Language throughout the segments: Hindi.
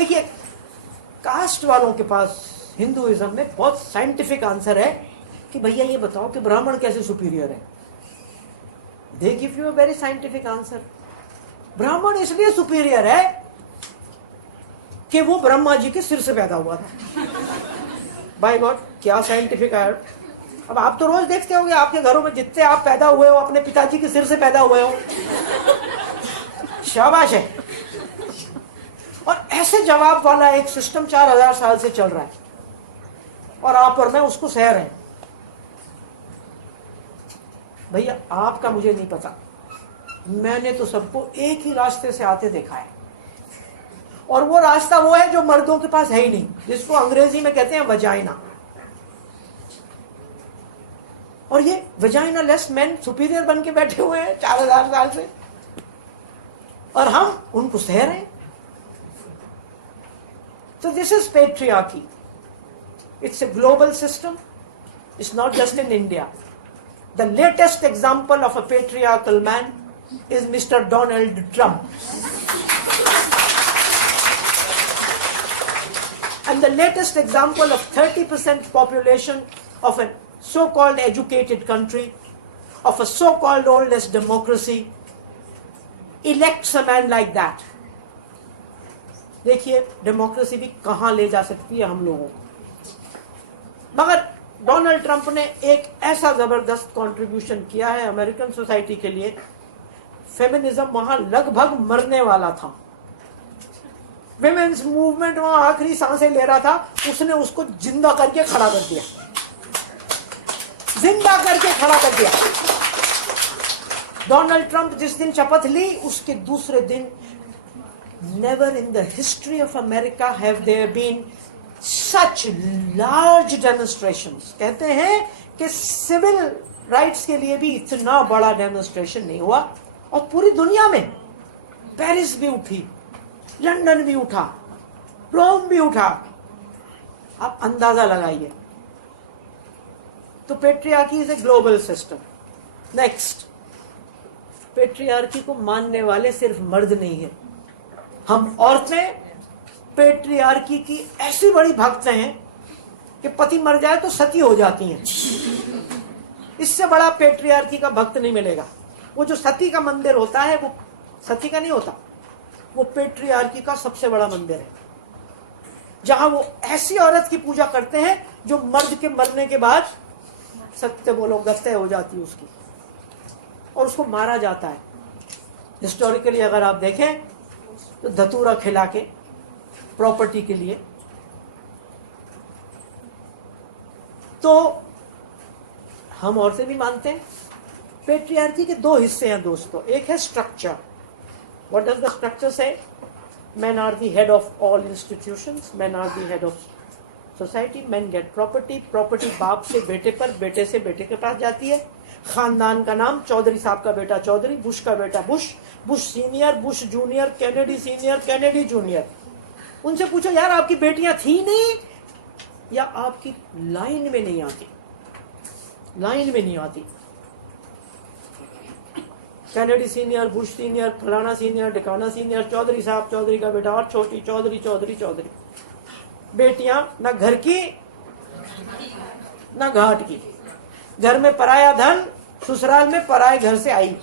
देखिए, कास्ट वालों के पास हिंदुइज्म में बहुत साइंटिफिक आंसर है कि भैया ये बताओ कि ब्राह्मण कैसे सुपीरियर है। They give you a very scientific answer. ब्राह्मण इसलिए सुपीरियर है कि वो ब्रह्मा जी के सिर से पैदा हुआ था। बाय गॉड, क्या साइंटिफिक है। अब आप तो रोज देखते होंगे आपके घरों में जितने आप पैदा हुए हो अपने पिताजी के सिर से पैदा हुए हो। शाबाश है। और ऐसे जवाब वाला एक सिस्टम 4000 साल से चल रहा है और आप और मैं उसको सह रहे हैं। भैया आपका मुझे नहीं पता, मैंने तो सबको एक ही रास्ते से आते देखा है और वो रास्ता वो है जो मर्दों के पास है ही नहीं, जिसको अंग्रेजी में कहते हैं वजाइना। और ये वजाइना लेस मैन सुपीरियर बन के बैठे हुए हैं 4000 साल से और हम उनको सह रहे हैं। So this is patriarchy. It's a global system. It's not just in India. The latest example of a patriarchal man is Mr. Donald Trump. And the latest example of 30% population of a so-called educated country, of a so-called oldest democracy, elects a man like that. देखिए डेमोक्रेसी भी कहां ले जा सकती है हम लोगों को। मगर डोनाल्ड ट्रंप ने एक ऐसा जबरदस्त कंट्रीब्यूशन किया है अमेरिकन सोसाइटी के लिए। फेमिनिज्म वहां लगभग मरने वाला था, विमेन्स मूवमेंट वहां आखिरी सांसें ले रहा था, उसने उसको जिंदा करके खड़ा कर दिया, जिंदा करके खड़ा कर दिया। डोनाल्ड ट्रंप जिस दिन शपथ ली उसके दूसरे दिन never in the history of America have there been such large demonstrations. कहते हैं कि सिविल राइट्स के लिए भी इतना बड़ा डेमोन्स्ट्रेशन नहीं हुआ। और पूरी दुनिया में पेरिस भी उठी, लंदन भी उठा, रोम भी उठा। आप अंदाजा लगाइए। तो patriarchy is a global system. Next, patriarchy को मानने वाले सिर्फ मर्द नहीं है, हम औरतें पेट्रियार्की की ऐसी बड़ी भक्त हैं कि पति मर जाए तो सती हो जाती हैं। इससे बड़ा पेट्रियार्की का भक्त नहीं मिलेगा। वो जो सती का मंदिर होता है वो सती का नहीं होता, वो पेट्रियार्की का सबसे बड़ा मंदिर है, जहां वो ऐसी औरत की पूजा करते हैं जो मर्द के मरने के बाद सत्य बोलो गत्ते हो जाती है उसकी, और उसको मारा जाता है। हिस्टोरिकली अगर आप देखें तो धतूरा खिला के प्रॉपर्टी के लिए। तो हम औरतें भी मानते हैं। पेट्रियार्की के दो हिस्से हैं दोस्तों। एक है structure. What does the structure से? men are the head of all institutions, men are the head of society, men get property, property बाप से बेटे पर, बेटे से बेटे के पास जाती है। खानदान का नाम, चौधरी साहब का बेटा चौधरी, बुश का बेटा Bush, Bush senior, Bush junior, Kennedy senior, Kennedy junior. उनसे पूछो यार आपकी बेटियां थी नहीं या आपकी लाइन में नहीं आती? लाइन में नहीं आती। कैनेडी सीनियर, बुश सीनियर, फलाना सीनियर, ढिकाना सीनियर, चौधरी साहब, चौधरी का बेटा और छोटी चौधरी, चौधरी, चौधरी। बेटियां न घर की न घाट की। घर में पराया धन, ससुराल में पराए घर से आई।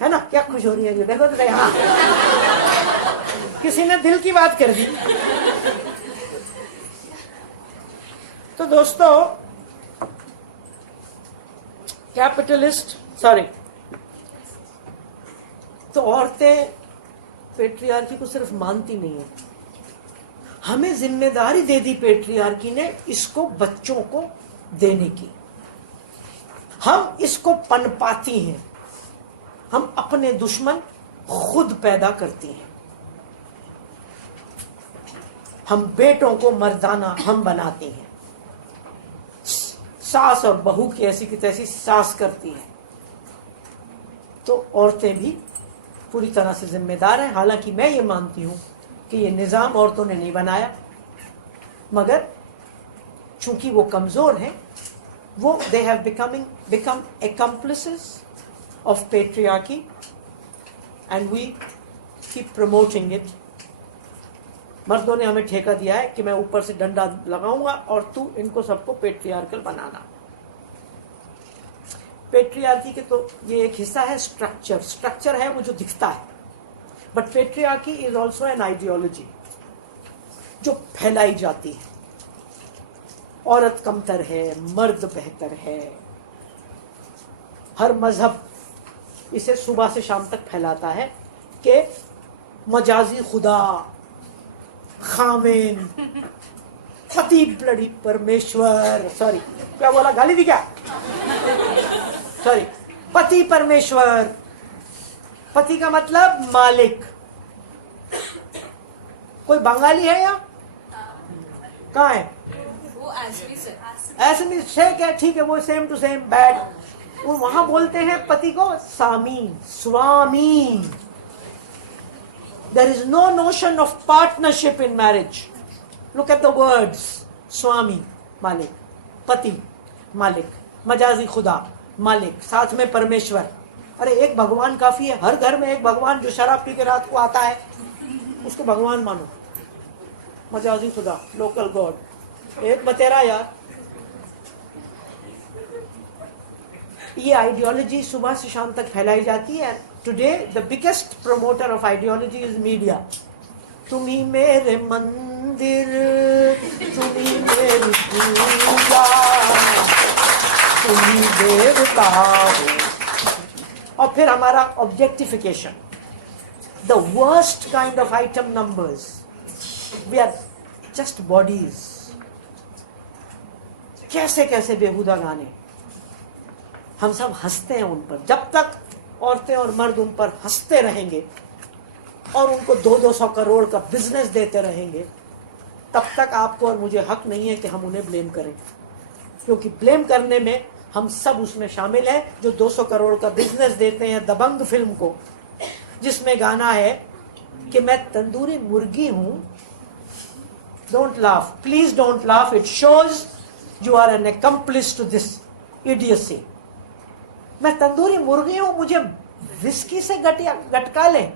है ना? क्या खुश हो रही है? देखो तो हाँ, किसी ने दिल की बात कर दी। तो दोस्तों, कैपिटलिस्ट तो औरतें पेट्रियार्की को सिर्फ मानती नहीं है, हमें जिम्मेदारी दे दी पेट्रियार्की ने इसको बच्चों को देने की। हम इसको पनपाती हैं, हम अपने दुश्मन खुद पैदा करती हैं। हम बेटों को मर्दाना हम बनाती हैं। सास और बहू की ऐसी की तैसी सास करती है। तो औरतें भी पूरी तरह से जिम्मेदार हैं। हालांकि मैं ये मानती हूं कि ये निजाम औरतों ने नहीं बनाया, मगर चूंकि वो कमजोर हैं, वो they have become accomplices of patriarchy and we keep promoting it मर्दों ने हमें ठेका दिया है कि मैं ऊपर से डंडा लगाऊंगा और तू इनको सबको पेट्रियार्कल बनाना। पेट्रियार्की के तो ये एक हिस्सा है, स्ट्रक्चर है वो जो दिखता है, but patriarchy is also an ideology जो फैलाई जाती है। औरत कमतर है, मर्द बेहतर है, हर मजहब इसे सुबह से शाम तक फैलाता है कि मजाजी खुदा, खामेन, पति ब्लडी परमेश्वर, सॉरी क्या बोला, गाली दी क्या, सॉरी, पति परमेश्वर। पति का मतलब मालिक। कोई बंगाली है यहाँ? कहाँ है? वो ऐसे शेख है, ठीक है, वो सेम टू सेम बैड। वो वहां बोलते हैं पति को सामी, स्वामी। There is no notion of partnership in marriage. Look at the words. स्वामी मालिक, पति मालिक, मजाजी खुदा मालिक, साथ में परमेश्वर। अरे एक भगवान काफी है। हर घर में एक भगवान जो शराब पी के रात को आता है उसको भगवान मानो। मजाजी खुदा, लोकल गॉड, एक बतेरा यार। ये आइडियोलॉजी सुबह से शाम तक फैलाई जाती है। Today the biggest promoter of ideology is media. तुम ही मेरे मंदिर, तुम ही मेरी पूजा, तुम ही देवता हो। और फिर हमारा objectification, the worst kind of item numbers. We are just bodies. कैसे कैसे बेहुदा गाने, हम सब हंसते हैं उन पर। जब तक औरतें और मर्द उन पर हंसते रहेंगे और उनको 200 करोड़ का बिजनेस देते रहेंगे, तब तक आपको और मुझे हक नहीं है कि हम उन्हें ब्लेम करें, क्योंकि ब्लेम करने में हम सब उसमें शामिल हैं जो 200 करोड़ का बिजनेस देते हैं दबंग फिल्म को, जिसमें गाना है कि मैं तंदूरी मुर्गी हूं। Don't laugh, please don't laugh, it shows you are an accomplice to this idiocy। मैं तंदूरी मुर्गी हूं, मुझे विस्की से गटका ले।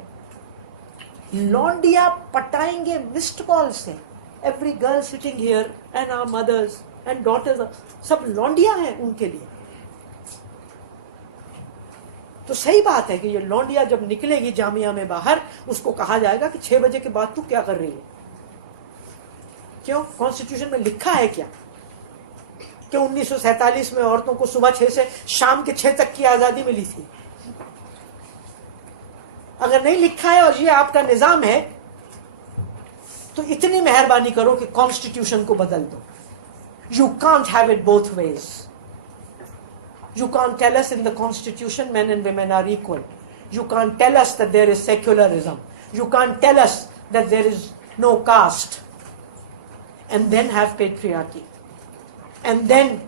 लौंडिया पटाएंगे मिस्ड कॉल से। Every girl sitting here and our mothers and daughters सब लौंडिया हैं उनके लिए। तो सही बात है कि ये लौंडिया जब निकलेगी जामिया में बाहर, उसको कहा जाएगा कि 6 बजे के बाद तू क्या कर रही है। क्यों? कॉन्स्टिट्यूशन में लिखा है क्या कि 1947 में औरतों को सुबह 6 से शाम के 6 तक की आजादी मिली थी? अगर नहीं लिखा है और ये आपका निजाम है, तो इतनी मेहरबानी करो कि कॉन्स्टिट्यूशन को बदल दो। You can't have it both ways. You can't tell us in the constitution men and women are equal. You can't tell us that there is secularism. You can't tell us that there is no caste. And then have patriarchy. And then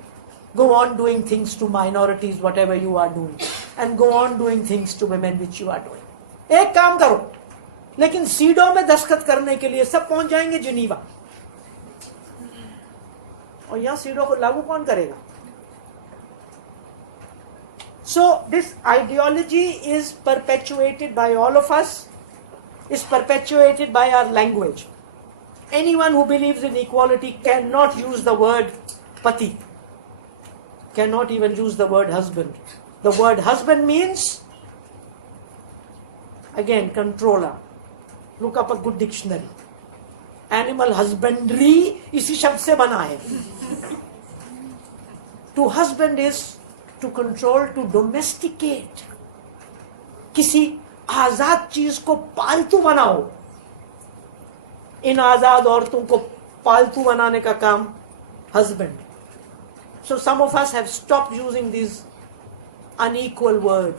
go on doing things to minorities, whatever you are doing. And go on doing things to women which you are doing. एक काम करो, लेकिन सीडो में दस्तखत करने के लिए सब पहुंच जाएंगे जिनीवा, और यहां सीडो को लागू कौन करेगा? So this ideology is perpetuated by all of us, is perpetuated by our language. Anyone who believes in equality cannot use the word pati, cannot even use the word husband. The word husband means, again, controller. Look up a good dictionary. Animal husbandry इसी शब्द से बना है. To husband is to control, to domesticate. किसी आजाद चीज को पालतू बनाओ. इन आजाद औरतों को पालतू बनाने का काम husband. So some of us have stopped using these unequal word.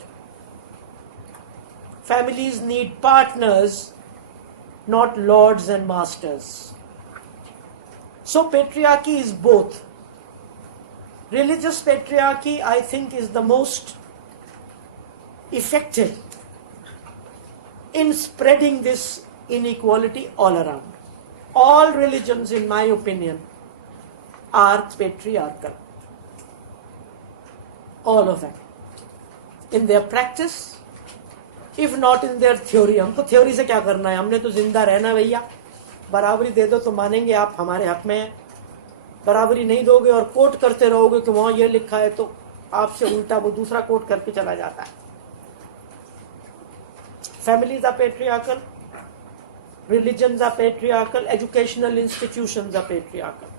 Families need partners, not lords and masters. So patriarchy is both. Religious patriarchy, I think, is the most effective in spreading this inequality all around. All religions, in my opinion, are patriarchal. All of them. In their practice, if not in their theory. हमको theory से क्या करना है? हमने तो जिंदा रहना भैया. बराबरी दे दो तो मानेंगे आप हमारे हक में है, बराबरी नहीं दोगे और कोट करते रहोगे कि वहां ये लिखा है, तो आपसे उल्टा वो दूसरा कोट करके चला जाता है। Families are patriarchal, religions are patriarchal, educational institutions are patriarchal.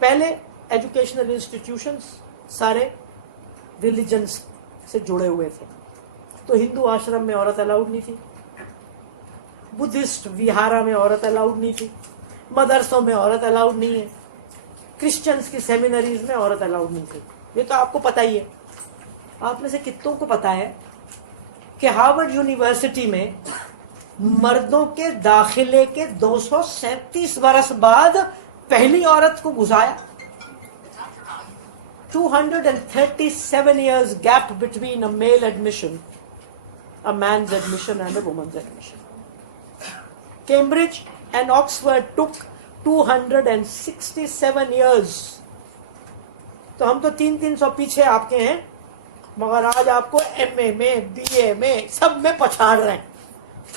पहले educational institutions सारे religions से जुड़े हुए थे, तो हिंदू आश्रम में औरत अलाउड नहीं थी, बुद्धिस्ट विहारा में औरत अलाउड नहीं थी, मदरसों में औरत अलाउड नहीं है, क्रिश्चियंस की सेमिनरीज में औरत अलाउड नहीं थी। ये तो आपको पता ही है। आप में से कितनों को पता है कि हार्वर्ड यूनिवर्सिटी में मर्दों के दाखिले के 237 वर्ष बाद पहली औरत को घुसाया। 237 years gap between a male admission, a man's admission and a woman's admission. Cambridge and Oxford took 267 years. तो हम तो 300 पीछे आपके हैं, मगर आज आपको MA में, BA में, सब में पछाड़ रहे हैं।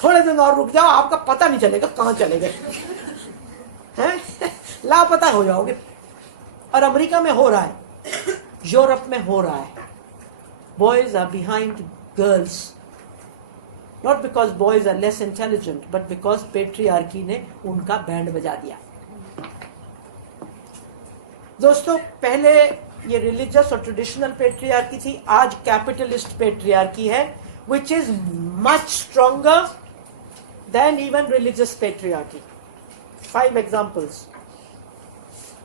थोड़े दिन और रुक जाओ, आपका पता नहीं चलेगा कहाँ चले गए हैं, लापता हो जाओगे। और अमेरिका में हो रहा है, यूरोप में हो रहा है। Boys are behind girls, not because boys are less intelligent, but because patriarchy ने उनका बैंड बजा दिया। दोस्तों, पहले ये रिलीजियस और ट्रेडिशनल पेट्रियार्की थी, आज कैपिटलिस्ट पेट्रियार्की है, which is much stronger than even religious patriarchy. 5 examples.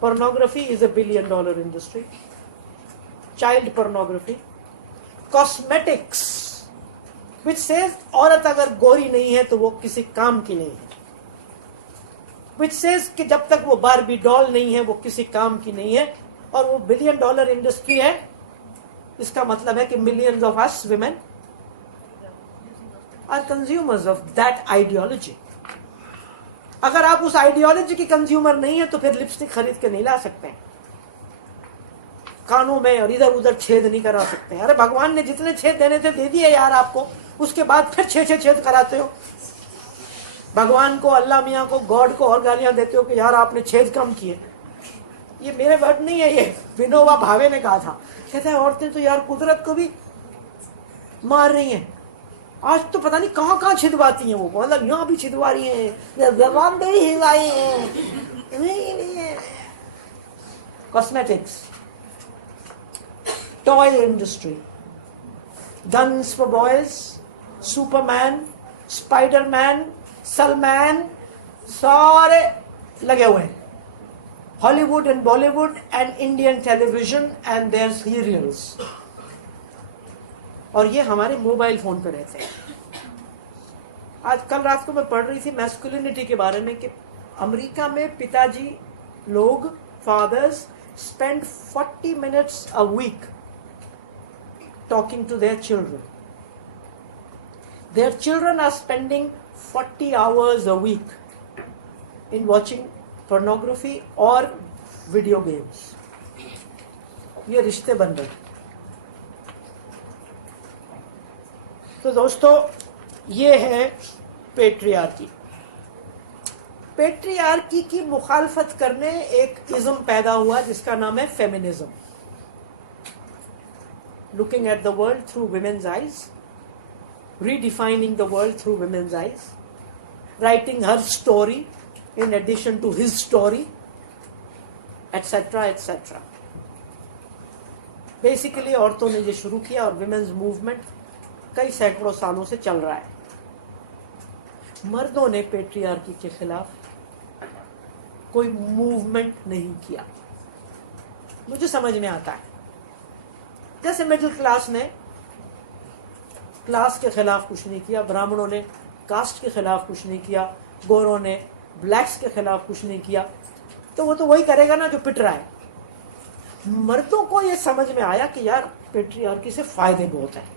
Pornography is a $1 billion industry. Child pornography. Cosmetics, which says औरत अगर गोरी नहीं है तो वो किसी काम की नहीं है. Which says कि जब तक वो बारबी डॉल नहीं है वो किसी काम की नहीं है, और वो $1 billion इंडस्ट्री है। इसका मतलब है कि millions of us women are consumers of that ideology. अगर आप उस आइडियोलॉजी की कंज्यूमर नहीं है तो फिर लिपस्टिक खरीद के नहीं ला सकते, कानों में और इधर उधर छेद नहीं करा सकते। अरे भगवान ने जितने छेद देने थे दे दिए यार आपको, उसके बाद फिर 6 छेद कराते हो। भगवान को, अल्लाह मियाँ को, गॉड को और गालियां देते हो कि यार आपने छेद कम किए। ये मेरे वर्ड नहीं है, ये विनोबा भावे ने कहा था। कहता है औरतें तो यार कुदरत को भी मार रही हैं, आज तो पता नहीं कहाँ कहाँ छिदवाती हैं वो, मतलब यहाँ भी छिदवा रही हैं, जबान भी हिलाई हैं। Cosmetics, toy industry, guns for boys, Superman, Spiderman, Salman, सारे लगे हुए हैं। Hollywood and Bollywood and Indian television and their serials, और ये हमारे मोबाइल फोन पे रहते हैं। आज कल रात को मैं पढ़ रही थी मैस्कुलिनिटी के बारे में कि अमेरिका में पिताजी लोग, fathers, spend 40 minutes a week talking to their children. Their children are spending 40 hours a week in watching pornography और video games. ये रिश्ते बन रहे हैं। तो दोस्तों, ये है पेट्रियार्की। पेट्रियार्की की मुखालफत करने एक इज्म पैदा हुआ जिसका नाम है feminism. Looking at the world through women's eyes, redefining the world through women's eyes, writing her story in addition to his story, etcetera etcetera. Basically औरतों ने ये शुरू किया और वुमेन्स मूवमेंट कई सैकड़ों सालों से चल रहा है। मर्दों ने पेट्रियार्की के खिलाफ कोई मूवमेंट नहीं किया, मुझे समझ में आता है। जैसे मिडिल क्लास ने क्लास के खिलाफ कुछ नहीं किया, ब्राह्मणों ने कास्ट के खिलाफ कुछ नहीं किया, गोरों ने ब्लैक्स के खिलाफ कुछ नहीं किया, तो वो तो वही करेगा ना जो पिट रहा है। मर्दों को ये समझ में आया कि यार पेट्रियार्की से फायदे बहुत हैं।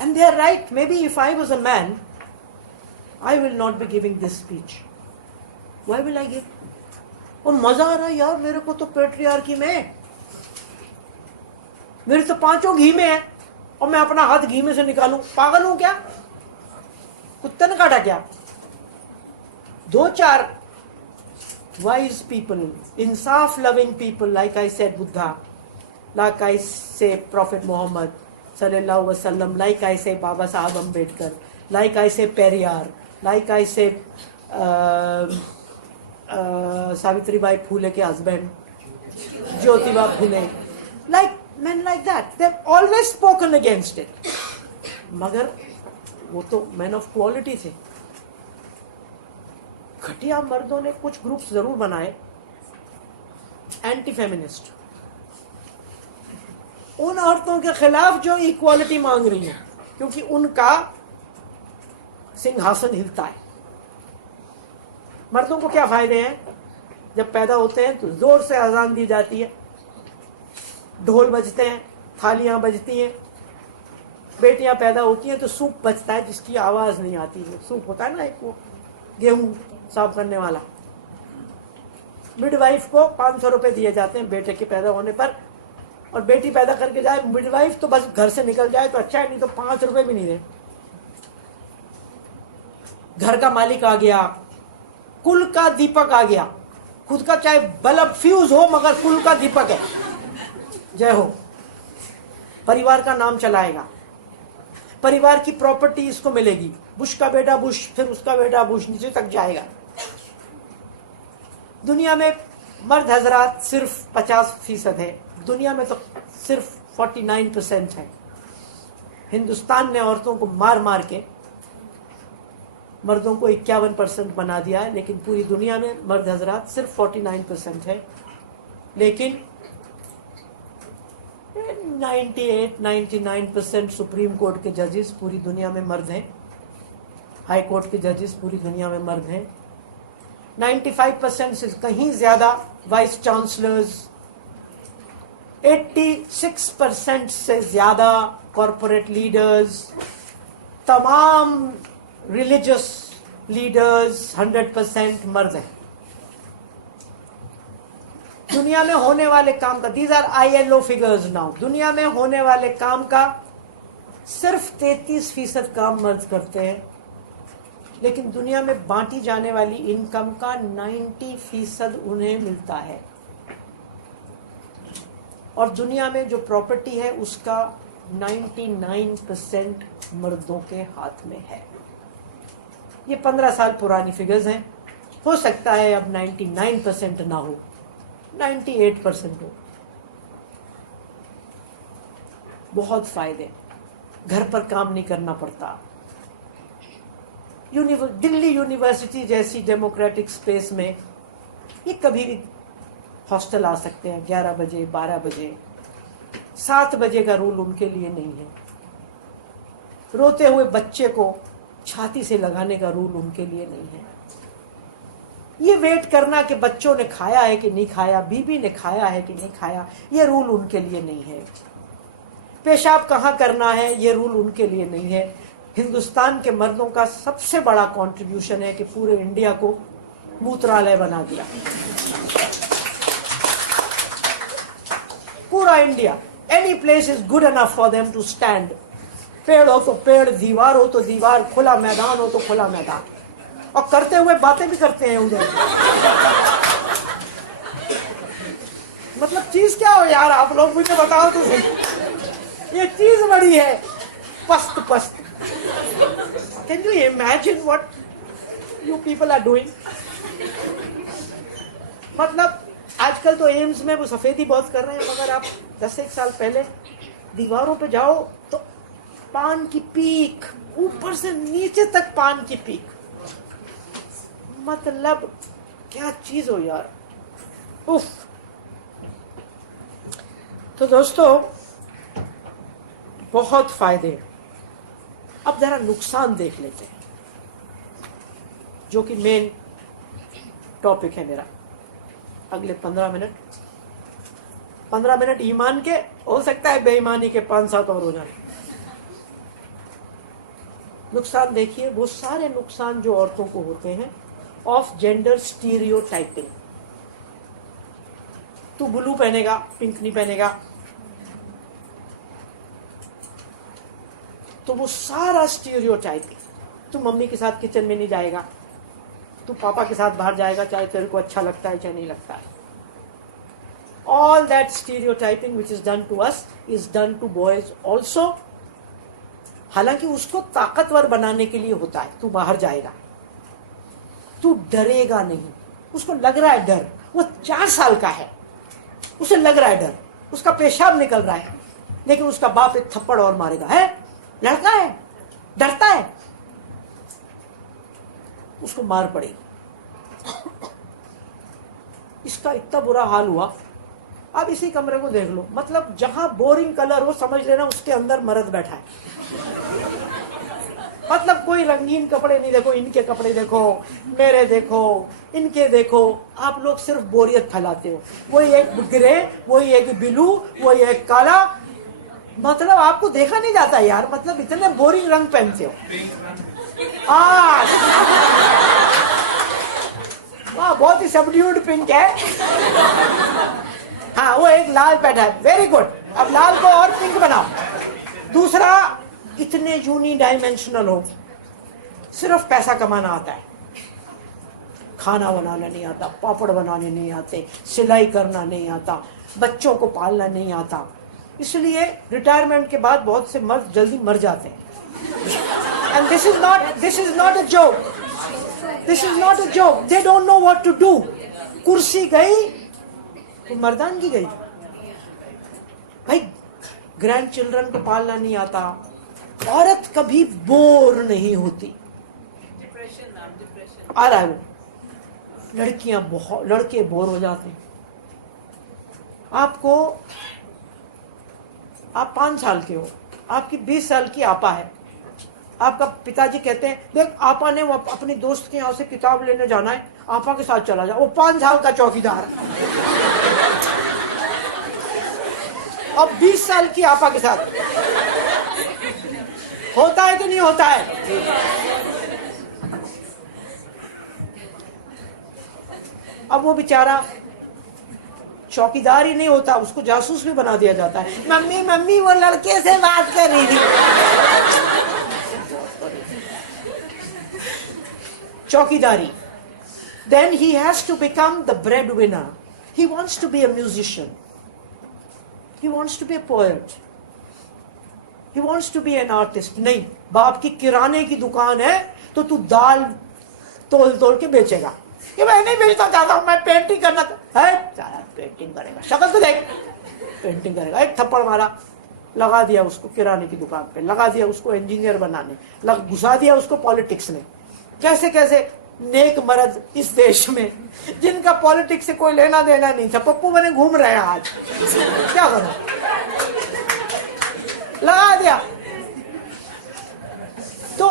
And they are right. Maybe if I was a man, I will not be giving this speech. Why will I give? और मजा आ रहा है यार मेरे को तो पेट्रियार्की में, मेरे तो 5 घी में है और मैं अपना हाथ घी में से निकालूं, पागल हूं क्या? कुत्ते ने काटा क्या? 2-4 wise people, insaf loving people, like I said Buddha, like I say Prophet Muhammad sallallahu alaihi wasallam, like I say Baba Sahib Ambedkar, like I say Periyar, like I say Savitribai Phule ke husband Jyotiba Phule, like men like that, they've always spoken against it. मगर वो तो मैन ऑफ क्वालिटी थे. घटिया मर्दों ने कुछ ग्रुप्स जरूर बनाए एंटी फेमिनिस्ट, उन औरतों के खिलाफ जो इक्वालिटी मांग रही हैं, क्योंकि उनका सिंहासन हिलता है. मर्दों को क्या फायदे हैं? जब पैदा होते हैं तो जोर से अजान दी जाती है, ढोल बजते हैं, थालियां बजती हैं. बेटियां पैदा होती हैं तो सूप बजता है जिसकी आवाज नहीं आती है. सूप होता है ना एक, वो गेहूं साफ करने वाला. मिडवाइफ को 500 रुपए दिए जाते हैं बेटे के पैदा होने पर, और बेटी पैदा करके जाए मिडवाइफ तो बस घर से निकल जाए तो अच्छा है, नहीं तो 5 रुपए भी नहीं दे. घर का मालिक आ गया, कुल का दीपक आ गया. खुद का चाहे बल्ब फ्यूज हो मगर कुल का दीपक है. जय हो. परिवार का नाम चलाएगा, परिवार की प्रॉपर्टी इसको मिलेगी. बुश का बेटा बुश, फिर उसका बेटा बुश, नीचे तक जाएगा. दुनिया में मर्द हजरात सिर्फ 50% है, दुनिया में तो सिर्फ 49% है. हिंदुस्तान ने औरतों को मार मार के मर्दों को 51% बना दिया है, लेकिन पूरी दुनिया में मर्द हजरात सिर्फ 49% है. लेकिन 98-99% सुप्रीम कोर्ट के जजेस पूरी दुनिया में मर्द हैं, हाई कोर्ट के जजेस पूरी दुनिया में मर्द हैं. 95% से कहीं ज्यादा वाइस चांसलर्स, 86% से ज्यादा कॉरपोरेट लीडर्स, तमाम रिलीजियस लीडर्स 100% मर्द हैं. दुनिया में होने वाले काम का, these are ILO figures now, दुनिया में होने वाले काम का सिर्फ 33% काम मर्द करते हैं. लेकिन दुनिया में बांटी जाने वाली इनकम का 90% उन्हें मिलता है. और दुनिया में जो प्रॉपर्टी है उसका 99% मर्दों के हाथ में है. ये 15 साल पुरानी फिगर्स हैं. हो सकता है अब 99% ना हो, 98% हो. बहुत फायदे, घर पर काम नहीं करना पड़ता. दिल्ली यूनिवर्सिटी जैसी डेमोक्रेटिक स्पेस में ये कभी भी हॉस्टल आ सकते हैं 11 बजे 12 बजे. 7 बजे का रूल उनके लिए नहीं है. रोते हुए बच्चे को छाती से लगाने का रूल उनके लिए नहीं है. ये वेट करना कि बच्चों ने खाया है कि नहीं खाया, बीबी ने खाया है कि नहीं खाया, ये रूल उनके लिए नहीं है. पेशाब कहाँ करना है ये रूल उनके लिए नहीं है. हिंदुस्तान के मर्दों का सबसे बड़ा कंट्रीब्यूशन है कि पूरे इंडिया को मूत्रालय बना दिया. पूरा India, any place is good enough for them to stand. पेड़ हो तो पेड़, दीवार हो तो दीवार, खुला मैदान हो तो खुला मैदान. और करते हुए बातें भी करते हैं उधर. मतलब चीज क्या हो यार, आप लोग मुझे बताओ तो सही. ये चीज बड़ी है, पस्त पस्त. Can you imagine what you people are doing? मतलब आजकल तो एम्स में वो सफेदी बहुत कर रहे हैं, मगर आप 10 साल पहले दीवारों पे जाओ तो पान की पीक, ऊपर से नीचे तक पान की पीक. मतलब क्या चीज हो यार, उफ. तो दोस्तों बहुत फायदे हैं. अब जरा नुकसान देख लेते हैं, जो कि मेन टॉपिक है मेरा. अगले 15 मिनट ईमान के, हो सकता है बेईमानी के 5-7 और हो जाए. नुकसान देखिए, वो सारे नुकसान जो औरतों को होते हैं ऑफ जेंडर स्टीरियोटाइपिंग. तू ब्लू पहनेगा, पिंक नहीं पहनेगा, तो वो सारा स्टीरियोटाइपिंग. तू मम्मी के साथ किचन में नहीं जाएगा, तू पापा के साथ बाहर जाएगा चाहे तेरे को अच्छा लगता है चाहे नहीं लगता है. All that stereotyping which is done to us is done to boys also. हालांकि उसको ताकतवर बनाने के लिए होता है. तू बाहर जाएगा, तू डरेगा नहीं. उसको लग रहा है डर, वो 4 साल का है, उसे लग रहा है डर, उसका पेशाब निकल रहा है, लेकिन उसका बाप एक थप्पड़ और मारेगा. है लड़का है, डरता है, उसको मार पड़ेगी. इसका इतना बुरा हाल हुआ. अब इसी कमरे को देख लो, मतलब जहां बोरिंग कलर हो समझ लेना उसके अंदर मर्द बैठा है. मतलब कोई रंगीन कपड़े नहीं. देखो इनके कपड़े देखो, मेरे देखो, इनके देखो, आप लोग सिर्फ बोरियत फैलाते हो. वही एक ग्रे, वही एक ब्लू, वही एक काला. मतलब आपको देखा नहीं जाता यार, मतलब इतने बोरिंग रंग पहनते हो. वाह, बहुत ही सबड्यूड पिंक है. हाँ, वो एक लाल बैठा है. Very good. अब लाल को और पिंक बनाओ. दूसरा, इतने यूनिडायमेंशनल हो, सिर्फ पैसा कमाना आता है, खाना बनाना नहीं आता, पापड़ बनाने नहीं आते, सिलाई करना नहीं आता, बच्चों को पालना नहीं आता. इसलिए रिटायरमेंट के बाद बहुत से मर्द जल्दी मर जाते हैं. And this is not a joke. This is not a joke. They don't know what to do. कुर्सी गई तो मर्दान की गई. भाई ग्रैंड चिल्ड्रन को पालना नहीं आता. औरत कभी बोर नहीं होती. डिप्रेशन आ रहा है वो. लड़कियां बहुत, लड़के बोर हो जाते हैं. आपको, आप 5 साल के हो, आपकी 20 साल की आपा है. आपका पिताजी कहते हैं देख आपा ने वो अपने दोस्त के यहाँ से किताब लेने जाना है, आपा के साथ चला जा. वो 5 साल का चौकीदार. अब 20 साल की आपा के साथ होता है कि नहीं होता है? अब वो बेचारा चौकीदार ही नहीं होता, उसको जासूस भी बना दिया जाता है. मम्मी मम्मी वो लड़के से बात कर रही थी. चौकीदारी. Then he has to become the breadwinner. He wants to be a musician. He wants to be a poet. He wants to be an artist. नहीं, बाप की किराने की दुकान है तो तू दाल तोल तोल के बेचेगा. कि मैं नहीं बेचना चाहता हूं, मैं पेंटिंग करना है. पेंटिंग करेगा, शक्ल तो देख, पेंटिंग करेगा. एक थप्पड़ मारा, लगा दिया उसको किराने की दुकान पे, लगा दिया उसको इंजीनियर बनाने, घुसा दिया उसको पॉलिटिक्स में. कैसे कैसे नेक मर्द इस देश में जिनका पॉलिटिक्स से कोई लेना देना नहीं था, पप्पू बने घूम रहे हैं आज. क्या करो, लगा दिया. तो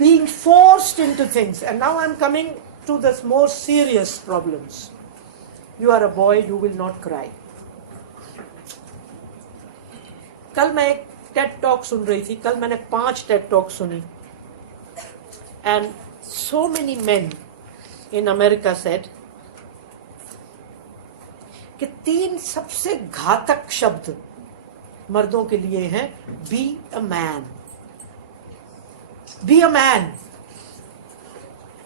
being forced into things. And now I'm coming to the more serious problems. You are a boy, you will not cry. कल मैं एक TED टॉक सुन रही थी. कल मैंने 5 TED टॉक सुनी. And so many men in America said कि 3 सबसे घातक शब्द मर्दों के लिए हैं. Be a man. Be a man.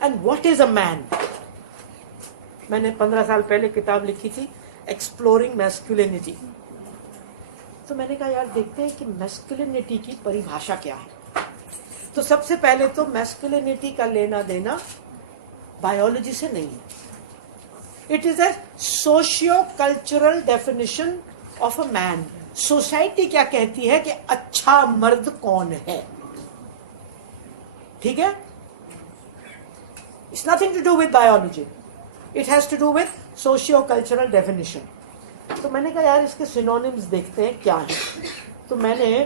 And what is a man? मैंने 15 साल पहले किताब लिखी थी एक्सप्लोरिंग मैस्कुलिनिटी. तो मैंने कहा यार देखते हैं कि मैस्कुलिनिटी की परिभाषा क्या है. तो सबसे पहले तो मैस्कुलिनिटी का लेना देना बायोलॉजी से नहीं है. It is a socio cultural definition of a man. Society क्या कहती है कि अच्छा मर्द कौन है. ठीक है. It's nothing to do with biology. It has to do with socio cultural definition. तो मैंने कहा यार इसके सिनोनिम्स देखते हैं क्या है. तो मैंने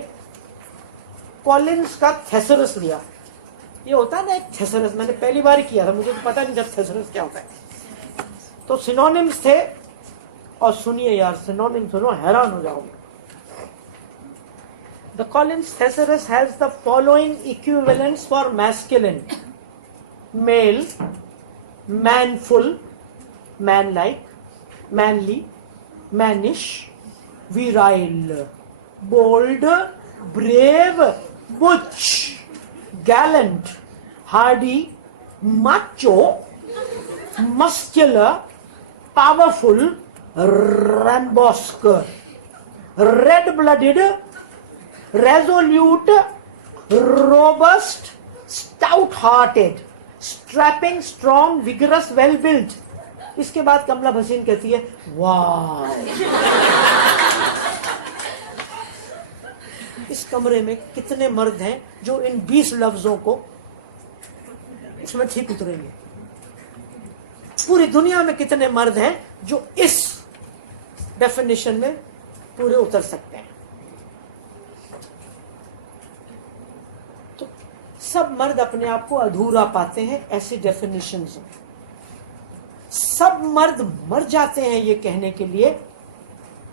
कॉलिंस का थेसरस लिया. ये होता है ना एक थेसरस, मैंने पहली बार किया था, मुझे तो पता नहीं जब थेसरस क्या होता है. तो सिनोनिम्स थे, और सुनिए यार सिनोनिम्स सुनो, हैरान हो जाओगे. The Collins Thesaurus has the following equivalents for masculine: male, manful, manlike, manly, mannish, virile, bold, brave, butch, gallant, hardy, macho, muscular, powerful, rambusker, red-blooded, resolute, robust, stout-hearted, strapping, strong, vigorous, well-built. इसके बाद कमला भसीन कहती है वाह। इस कमरे में कितने मर्द हैं जो इन 20 लफ्जों को इसमें ठीक उतरेंगे? पूरी दुनिया में कितने मर्द हैं जो इस डेफिनेशन में पूरे उतर सकते हैं? तो सब मर्द अपने आप को अधूरा पाते हैं ऐसी डेफिनेशंस में। सब मर्द मर जाते हैं ये कहने के लिए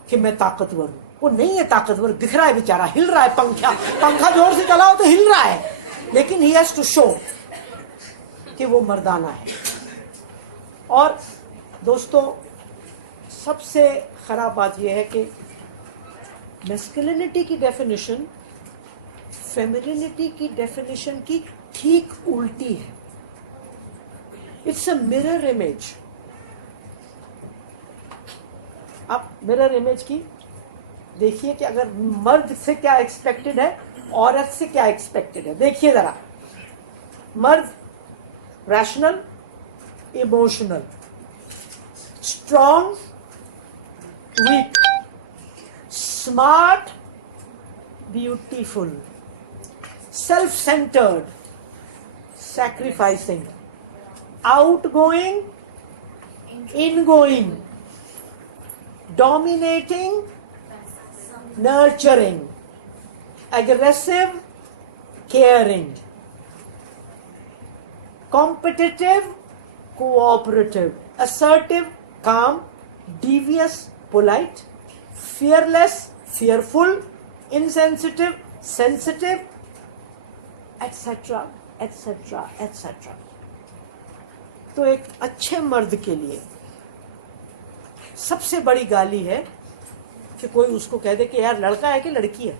कि मैं ताकतवर हूं। वो नहीं है ताकतवर, दिख रहा है बेचारा, हिल रहा है, पंखा जोर से चलाओ तो हिल रहा है, लेकिन ही हैज टू शो कि वो मर्दाना है। और दोस्तों, सबसे खराब बात यह है कि मैस्कुलिनिटी की डेफिनेशन फेमिनिनिटी की डेफिनेशन की ठीक उल्टी है। It's a mirror image. आप मिरर इमेज की देखिए कि अगर मर्द से क्या एक्सपेक्टेड है, औरत से क्या एक्सपेक्टेड है। देखिए जरा, मर्द rational, emotional, strong, weak, smart, beautiful, self centred, sacrificing, outgoing, ingoing, dominating, nurturing, aggressive, caring, competitive, cooperative, assertive, calm, devious, polite, fearless, fearful, insensitive, sensitive, etc., etc., etc. तो एक अच्छे मर्द के लिए सबसे बड़ी गाली है कि कोई उसको कह दे कि यार लड़का है कि लड़की है।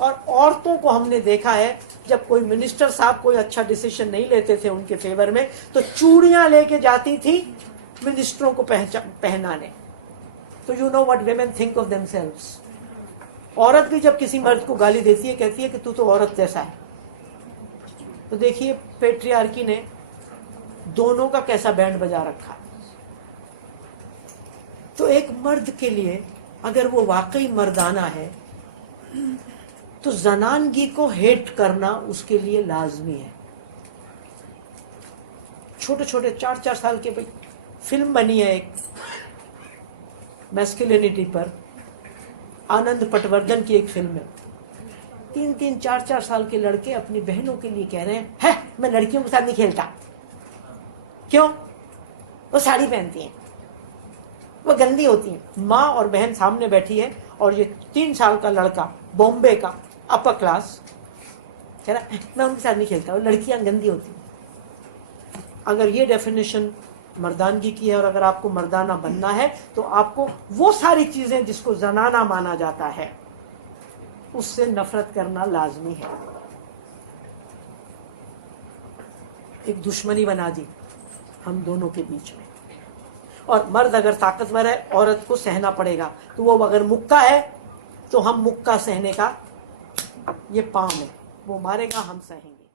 और औरतों को हमने देखा है, जब कोई मिनिस्टर साहब कोई अच्छा डिसीजन नहीं लेते थे उनके फेवर में, तो चूड़ियां लेके जाती थी मिनिस्टरों को पहनाने। तो you know what women think of themselves. औरत भी जब किसी मर्द को गाली देती है, कहती है कि तू तो औरत जैसा है। तो देखिए पेट्रियार्की ने दोनों का कैसा बैंड बजा रखा। तो एक मर्द के लिए अगर वो वाकई मर्दाना है तो जनानगी को हेट करना उसके लिए लाजमी है। छोटे छोटे 4-4 साल के भाई फिल्म बनी है एक मैस्कुलिनिटी पर, आनंद पटवर्धन की एक फिल्म है। 3-3, 4-4 साल के लड़के अपनी बहनों के लिए कह रहे हैं, है मैं लड़कियों के साथ नहीं खेलता। क्यों? वो साड़ी पहनती हैं, वो गंदी होती हैं। माँ और बहन सामने बैठी है और ये 3 साल का लड़का बॉम्बे का अपर क्लास कह रहा है मैं उनके साथ नहीं खेलता, वो लड़कियां गंदी होती हैं। अगर ये डेफिनेशन मर्दानगी की है और अगर आपको मर्दाना बनना है तो आपको वो सारी चीजें जिसको जनाना माना जाता है उससे नफरत करना लाजमी है। एक दुश्मनी बना दी हम दोनों के बीच में। और मर्द अगर ताकतवर है, औरत को सहना पड़ेगा। तो वो अगर मुक्का है तो हम मुक्का सहने का ये पाम है, वो मारेगा हम सहेंगे।